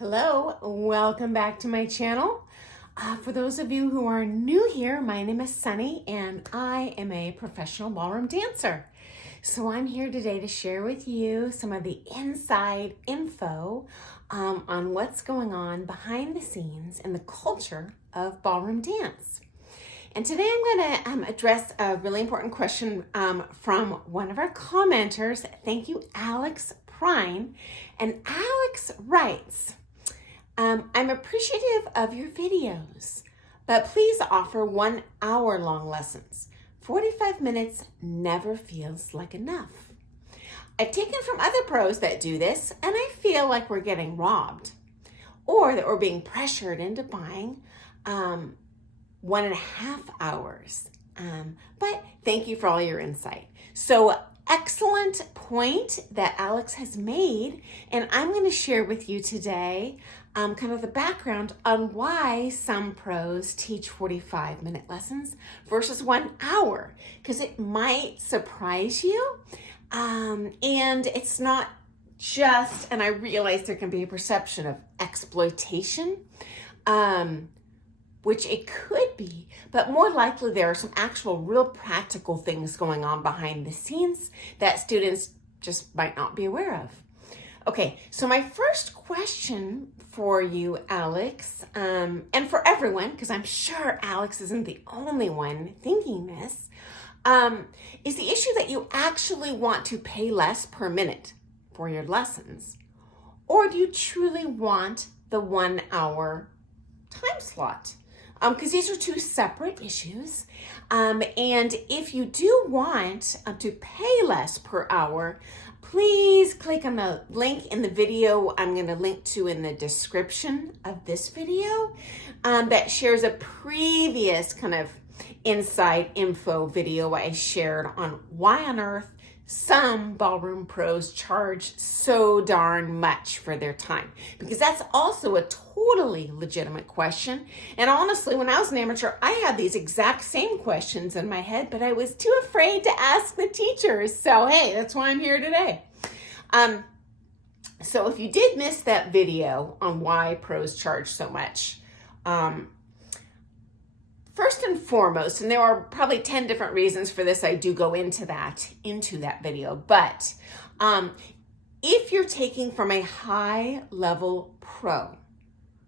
Hello, welcome back to my channel. For those of you who are new here, my name is Sunny and I am a professional ballroom dancer. So I'm here today to share with you some of the inside info on what's going on behind the scenes in the culture of ballroom dance. And today I'm going to address a really important question from one of our commenters. Thank you, Alex Prine. And Alex writes, I'm appreciative of your videos, but please offer 1 hour long lessons. 45 minutes never feels like enough. I've taken from other pros that do this, and I feel like we're getting robbed or that we're being pressured into buying 1.5 hours. But thank you for all your insight. So excellent point that Alex has made, and I'm going to share with you today kind of the background on why some pros teach 45-minute lessons versus 1 hour, because it might surprise you. And it's not just, and I realize there can be a perception of exploitation, which it could be, but more likely there are some actual real practical things going on behind the scenes that students just might not be aware of. Okay, so my first question for you, Alex, and for everyone, because I'm sure Alex isn't the only one thinking this, is the issue that you actually want to pay less per minute for your lessons, or do you truly want the 1 hour time slot? Because these are two separate issues. And if you do want to pay less per hour, please click on the link in the video I'm going to link to in the description of this video that shares a previous kind of inside info video I shared on why on earth some ballroom pros charge so darn much for their time, because that's also a totally legitimate question. And honestly, when I was an amateur, I had these exact same questions in my head, but I was too afraid to ask the teachers. So hey, that's why I'm here today. So if you did miss that video on why pros charge so much, first and foremost, and there are probably 10 different reasons for this, I do go into that video, but if you're taking from a high level pro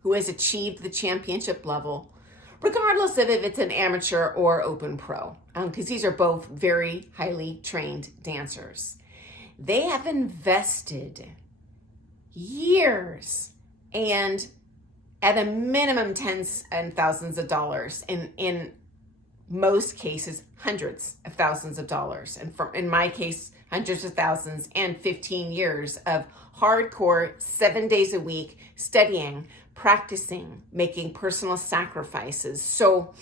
who has achieved the championship level, regardless of if it's an amateur or open pro, because these are both very highly trained dancers, they have invested years and at a minimum tens and thousands of dollars, in most cases hundreds of thousands of dollars, and in my case hundreds of thousands, and 15 years of hardcore 7 days a week studying, practicing, making personal sacrifices. So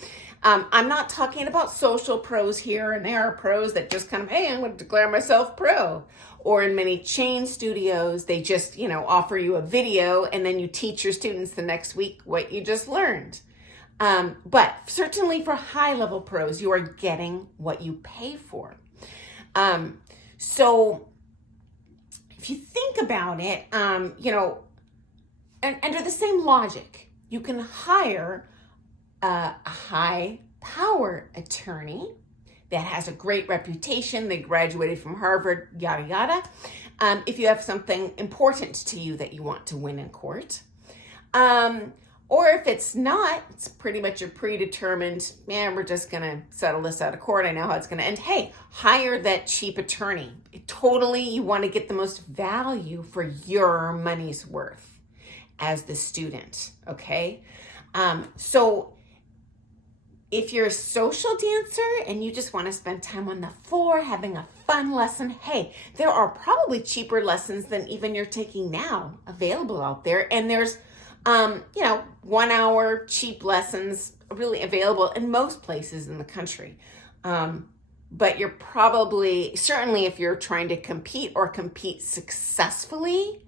I'm not talking about social pros here, and there are pros that just kind of, hey, I'm going to declare myself pro. Or in many chain studios, they just, offer you a video and then you teach your students the next week what you just learned. But certainly for high level pros, you are getting what you pay for. So if you think about it, and under the same logic, you can hire a high power attorney that has a great reputation, they graduated from Harvard, yada, yada. If you have something important to you that you want to win in court. Or if it's not, it's pretty much a predetermined, man, we're just gonna settle this out of court, I know how it's gonna end. Hey, hire that cheap attorney. Totally, you wanna get the most value for your money's worth as the student, okay? So if you're a social dancer and you just want to spend time on the floor having a fun lesson, hey, there are probably cheaper lessons than even you're taking now available out there. And there's, 1 hour cheap lessons really available in most places in the country. But you're probably, certainly if you're trying to compete or compete successfully,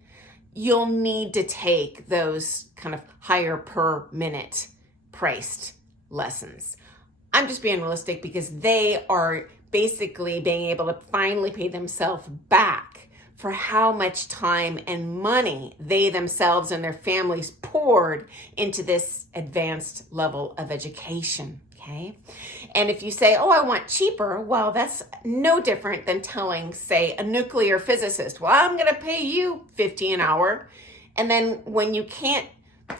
you'll need to take those kind of higher per minute priced lessons. I'm just being realistic because they are basically being able to finally pay themselves back for how much time and money they themselves and their families poured into this advanced level of education. Okay. And if you say, oh, I want cheaper, well, that's no different than telling, say, a nuclear physicist, well, I'm going to pay you $50 an hour. And then when you can't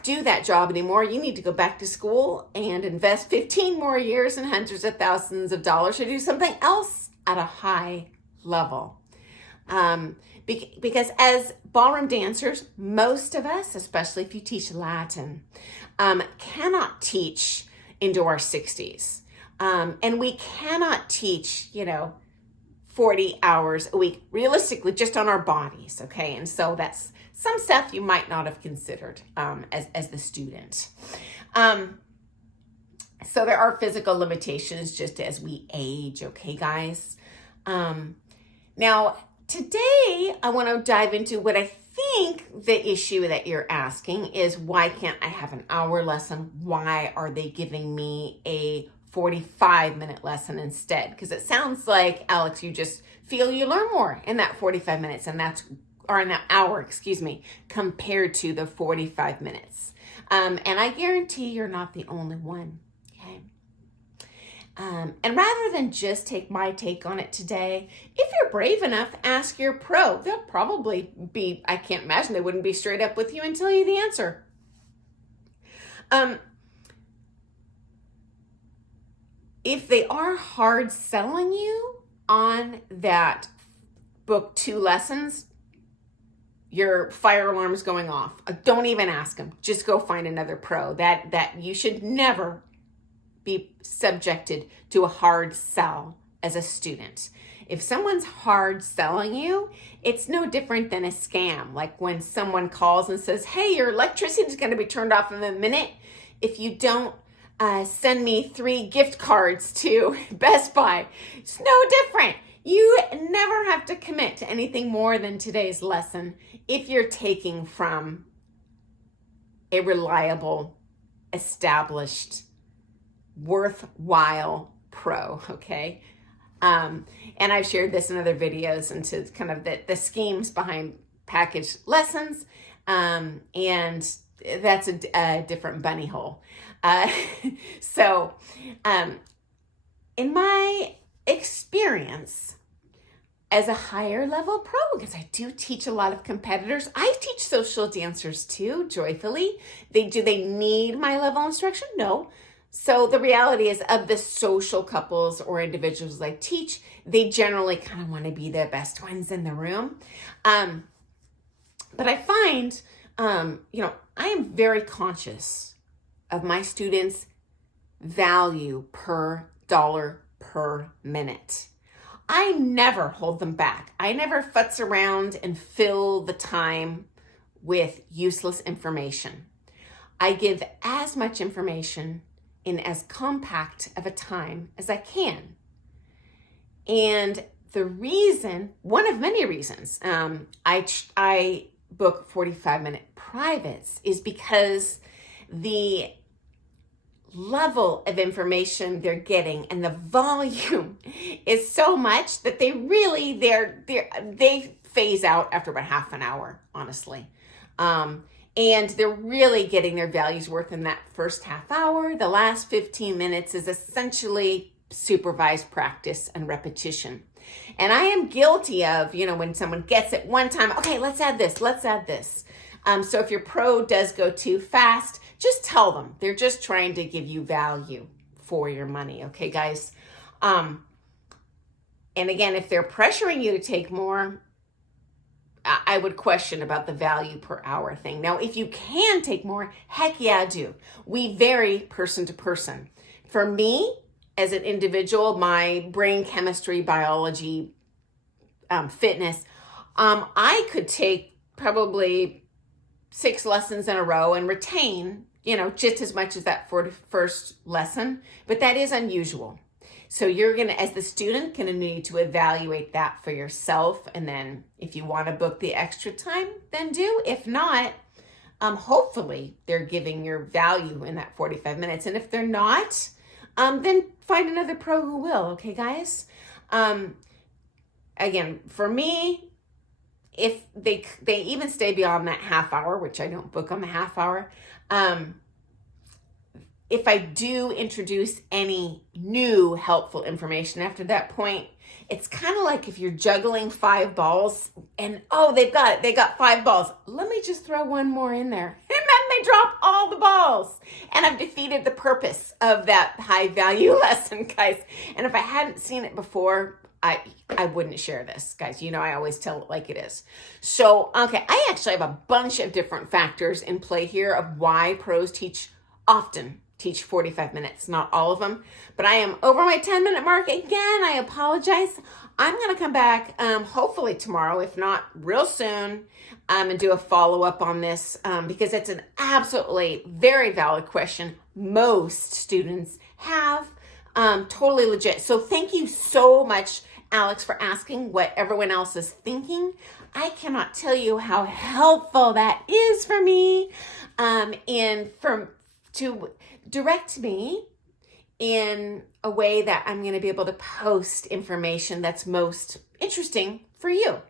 do that job anymore, you need to go back to school and invest 15 more years and hundreds of thousands of dollars to do something else at a high level. Because as ballroom dancers, most of us, especially if you teach Latin, cannot teach into our 60s. And we cannot teach, 40 hours a week, realistically, just on our bodies, okay? And so that's some stuff you might not have considered as the student. So there are physical limitations just as we age, okay, guys? Now, today, I want to dive into what I think the issue that you're asking is, why can't I have an hour lesson? Why are they giving me a 45-minute lesson instead? Because it sounds like, Alex, you just feel you learn more in that 45 minutes, and or in that hour, compared to the 45 minutes. And I guarantee you're not the only one, okay? And rather than just take my take on it today, if you're brave enough, ask your pro. They'll probably be, I can't imagine they wouldn't be straight up with you and tell you the answer. If they are hard selling you on that book 2 lessons, your fire alarm is going off. Don't even ask them. Just go find another pro. That you should never be subjected to a hard sell as a student. If someone's hard selling you, it's no different than a scam. Like when someone calls and says, hey, your electricity is going to be turned off in a minute if you don't send me 3 gift cards to Best Buy. It's no different. You never have to commit to anything more than today's lesson if you're taking from a reliable, established, worthwhile pro, okay? And I've shared this in other videos into kind of the schemes behind packaged lessons, and that's a different bunny hole. So in my experience as a higher level pro, because I do teach a lot of competitors, I teach social dancers too, joyfully. Do they need my level of instruction? No. So the reality is, of the social couples or individuals I teach, they generally kind of want to be the best ones in the room. But I find, I am very conscious of my students' value per dollar per minute. I never hold them back. I never futz around and fill the time with useless information. I give as much information in as compact of a time as I can. And the reason, one of many reasons, I book 45-minute privates is because the level of information they're getting and the volume is so much that they phase out after about half an hour, honestly. And they're really getting their values worth in that first half hour. The last 15 minutes is essentially supervised practice and repetition. And I am guilty of, when someone gets it one time, okay, let's add this. So if your pro does go too fast, just tell them. They're just trying to give you value for your money, okay, guys? And again, if they're pressuring you to take more, I would question about the value per hour thing. Now, if you can take more, heck yeah, do. We vary person to person. For me, as an individual, my brain chemistry, biology, fitness, I could take probably 6 lessons in a row and retain, just as much as that first lesson, but that is unusual. So you're going to, as the student, going to need to evaluate that for yourself. And then if you want to book the extra time, then do. If not, hopefully they're giving your value in that 45 minutes. And if they're not, then find another pro who will. Okay, guys? Again, for me, if they even stay beyond that half hour, which I don't book on the half hour, if I do introduce any new helpful information after that point, it's kind of like if you're juggling 5 balls and, oh, they got 5 balls. Let me just throw one more in there. And then they drop all the balls. And I've defeated the purpose of that high value lesson, guys. And if I hadn't seen it before, I wouldn't share this, guys. You know, I always tell it like it is. So, okay, I actually have a bunch of different factors in play here of why pros often teach 45 minutes, not all of them, but I am over my 10-minute mark again. I apologize. I'm going to come back hopefully tomorrow, if not real soon, and do a follow-up on this because it's an absolutely very valid question most students have. Totally legit. So thank you so much, Alex, for asking what everyone else is thinking. I cannot tell you how helpful that is for me to direct me in a way that I'm going to be able to post information that's most interesting for you.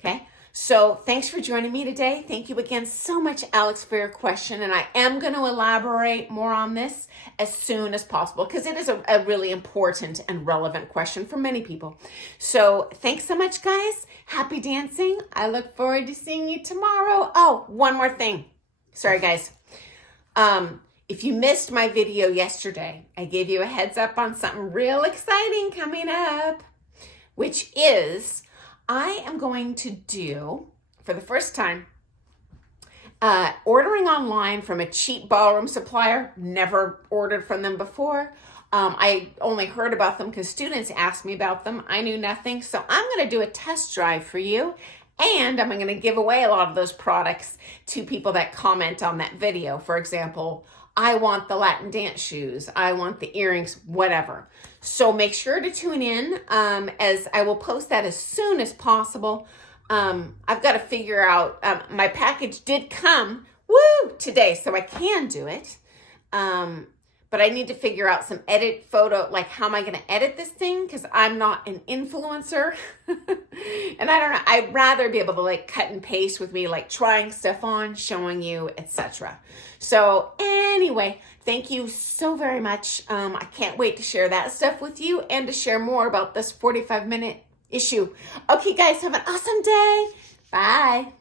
Okay. So thanks for joining me today. Thank you again so much, Alex, for your question. And I am going to elaborate more on this as soon as possible because it is a really important and relevant question for many people. So thanks so much, guys. Happy dancing. I look forward to seeing you tomorrow. Oh, one more thing. Sorry, guys. If you missed my video yesterday, I gave you a heads up on something real exciting coming up, which is I am going to do, for the first time, ordering online from a cheap ballroom supplier. Never ordered from them before. I only heard about them because students asked me about them. I knew nothing. So I'm going to do a test drive for you. And I'm going to give away a lot of those products to people that comment on that video. For example, I want the Latin dance shoes. I want the earrings, whatever. So make sure to tune in as I will post that as soon as possible. I've got to figure out, my package did come, today, so I can do it. But I need to figure out some edit photo, like how am I going to edit this thing? Because I'm not an influencer. And I don't know, I'd rather be able to like cut and paste with me, like trying stuff on, showing you, etc. So anyway, thank you so very much. I can't wait to share that stuff with you and to share more about this 45-minute issue. Okay, guys, have an awesome day. Bye.